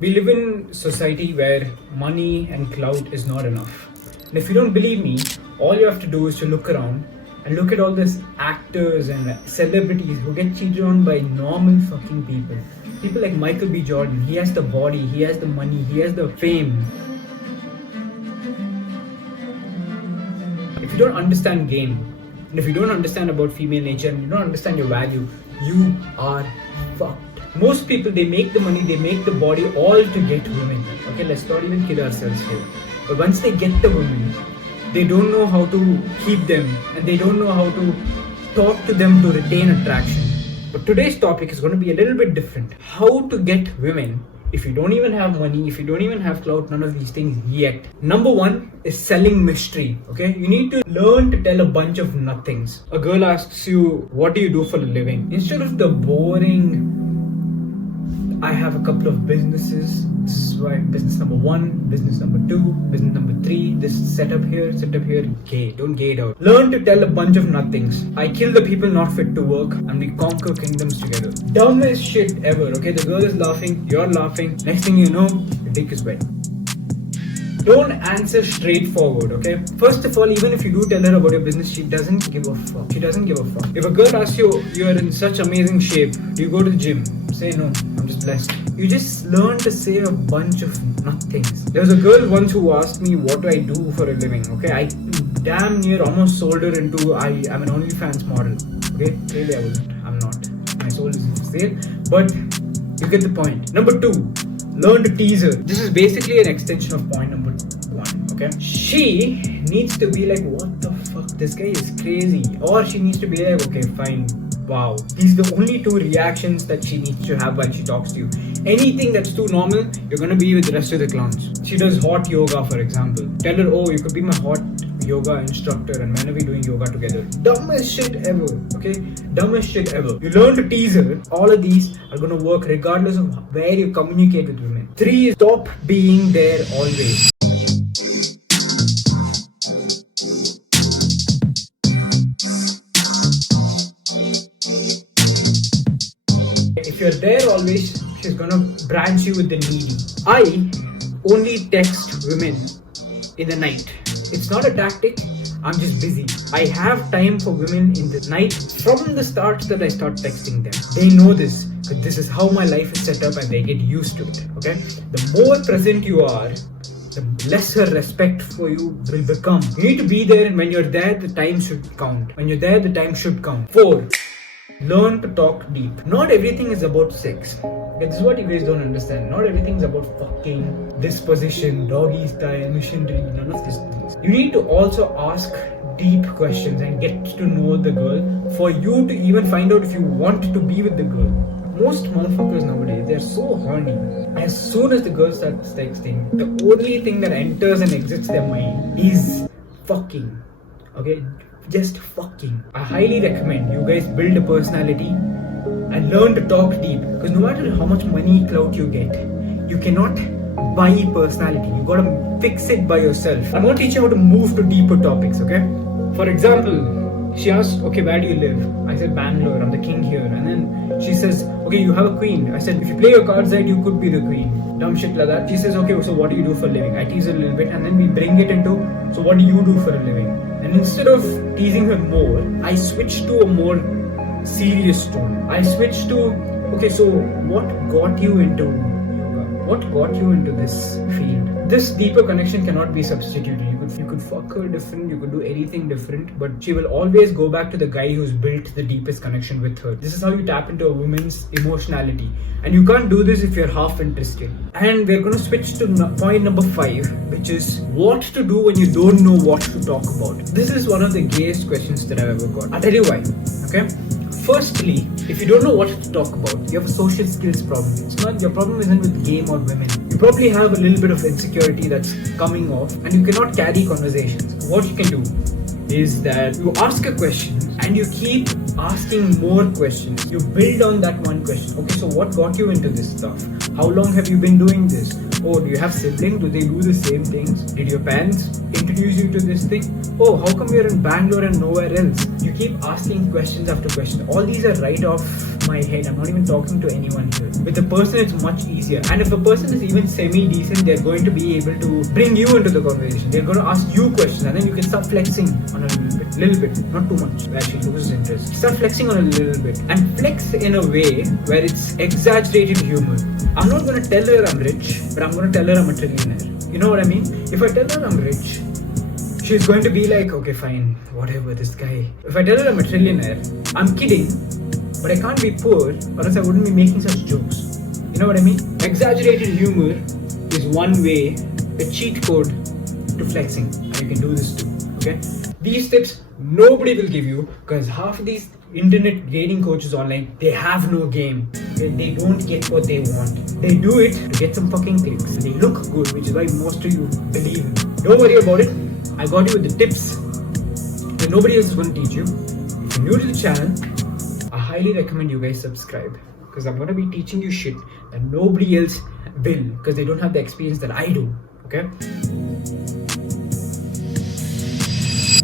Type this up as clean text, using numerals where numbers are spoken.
We live in society where money and clout is not enough. And if you don't believe me, all you have to do is to look around and look at all these actors and celebrities who get cheated on by normal fucking people. People like Michael B. Jordan, he has the body, he has the money, he has the fame. If you don't understand game, and if you don't understand about female nature and you don't understand your value, you are fucked. Most people, they make the money, they make the body all to get women. Okay, let's not even kid ourselves here. But once they get the women, they don't know how to keep them and they don't know how to talk to them to retain attraction. But today's topic is going to be a little bit different. How to get women if you don't even have money, if you don't even have clout, none of these things yet. Number one is selling mystery. Okay, you need to learn to tell a bunch of nothings. A girl asks you, what do you do for a living? Instead of the boring, I have a couple of businesses. This is why business number 1, business number 2, business number 3, this setup here, gay. Don't gay it out. Learn to tell a bunch of nothings. I kill the people not fit to work and we conquer kingdoms together. Dumbest shit ever, okay? The girl is laughing, you're laughing. Next thing you know, your dick is wet. Don't answer straightforward, okay? First of all, even if you do tell her about your business, she doesn't give a fuck. She doesn't give a fuck. If a girl asks you, you're in such amazing shape, do you go to the gym? Say no, I'm just blessed. You just learn to say a bunch of nothings. There was a girl once who asked me what do I do for a living, okay? I damn near almost sold her into I'm an OnlyFans model, okay? Really I wasn't, I'm not. My soul is for sale, but you get the point. Number 2, learn to tease her. This is basically an extension of point number 1, okay? She needs to be like, what the fuck, this guy is crazy. Or she needs to be like, okay, fine, wow. These are the only 2 reactions that she needs to have while she talks to you. Anything that's too normal, you're gonna be with the rest of the clowns. She does hot yoga, for example. Tell her, oh, you could be my hot yoga instructor and when are we doing yoga together? Dumbest shit ever, okay? Dumbest shit ever. You learn to tease her. All of these are gonna work regardless of where you communicate with women. 3 is stop being there always. If you're there always, she's gonna branch you with the needy. I only text women in the night. It's not a tactic, I'm just busy. I have time for women in the night from the start that I start texting them. They know this, but this is how my life is set up and they get used to it, okay? The more present you are, the lesser respect for you will become. You need to be there, and when you're there, the time should count. When you're there, the time should count. 4. Learn to talk deep. Not everything is about sex. Okay, this is what you guys don't understand. Not everything is about fucking, disposition, doggy style, missionary, none of these things. You need to also ask deep questions and get to know the girl for you to even find out if you want to be with the girl. Most motherfuckers nowadays, they're so horny. As soon as the girl starts texting, the only thing that enters and exits their mind is fucking. Okay? Just fucking. I highly recommend you guys build a personality and learn to talk deep. Because no matter how much money, clout you get, you cannot buy personality. You gotta fix it by yourself. I'm gonna teach you how to move to deeper topics, okay? For example, she asked, okay, where do you live? I said, Bangalore, I'm the king here. And then she says, okay, you have a queen. I said, if you play your cards right, you could be the queen. Dumb shit like that. She says, okay, so what do you do for a living? I tease her a little bit and then we bring it into, so what do you do for a living? And instead of teasing her more, I switched to a more serious tone. I switched to, okay, so what got you into yoga? What got you into this field? This deeper connection cannot be substituted. You could fuck her different, you could do anything different, but she will always go back to the guy who's built the deepest connection with her. This is how you tap into a woman's emotionality. And you can't do this if you're half interested. And we're going to switch to point number 5, which is what to do when you don't know what to talk about. This is one of the gayest questions that I've ever got. I'll tell you why, okay? Firstly, if you don't know what to talk about, you have a social skills problem. It's not, your problem isn't with game or women. You probably have a little bit of insecurity that's coming off and you cannot carry conversations. What you can do is that you ask a question and you keep asking more questions. You build on that one question. Okay, so what got you into this stuff? How long have you been doing this? Oh, do you have siblings? Do they do the same things? Did your parents introduce you to this thing. Oh, how come you're in Bangalore and nowhere else? You keep asking questions after question. All these are right off my head. I'm not even talking to anyone here. With a person, it's much easier. And if a person is even semi-decent, they're going to be able to bring you into the conversation. They're going to ask you questions, and then you can start flexing on a little bit, not too much, where she loses interest. Start flexing on a little bit, and flex in a way where it's exaggerated humor. I'm not going to tell her I'm rich, but I'm going to tell her I'm a trillionaire. You know what I mean? If I tell her I'm rich, she's going to be like, okay, fine, whatever, this guy. If I tell her I'm a trillionaire, I'm kidding, but I can't be poor, or else I wouldn't be making such jokes. You know what I mean? Exaggerated humor is one way, a cheat code to flexing, and you can do this too, okay? These tips nobody will give you, because half of these internet dating coaches online, they have no game. They don't get what they want. They do it to get some fucking clicks. They look good, which is why most of you believe in. Don't worry about it. I got you with the tips that nobody else is going to teach you. If you're new to the channel, I highly recommend you guys subscribe, because I'm going to be teaching you shit that nobody else will, because they don't have the experience that I do. Okay?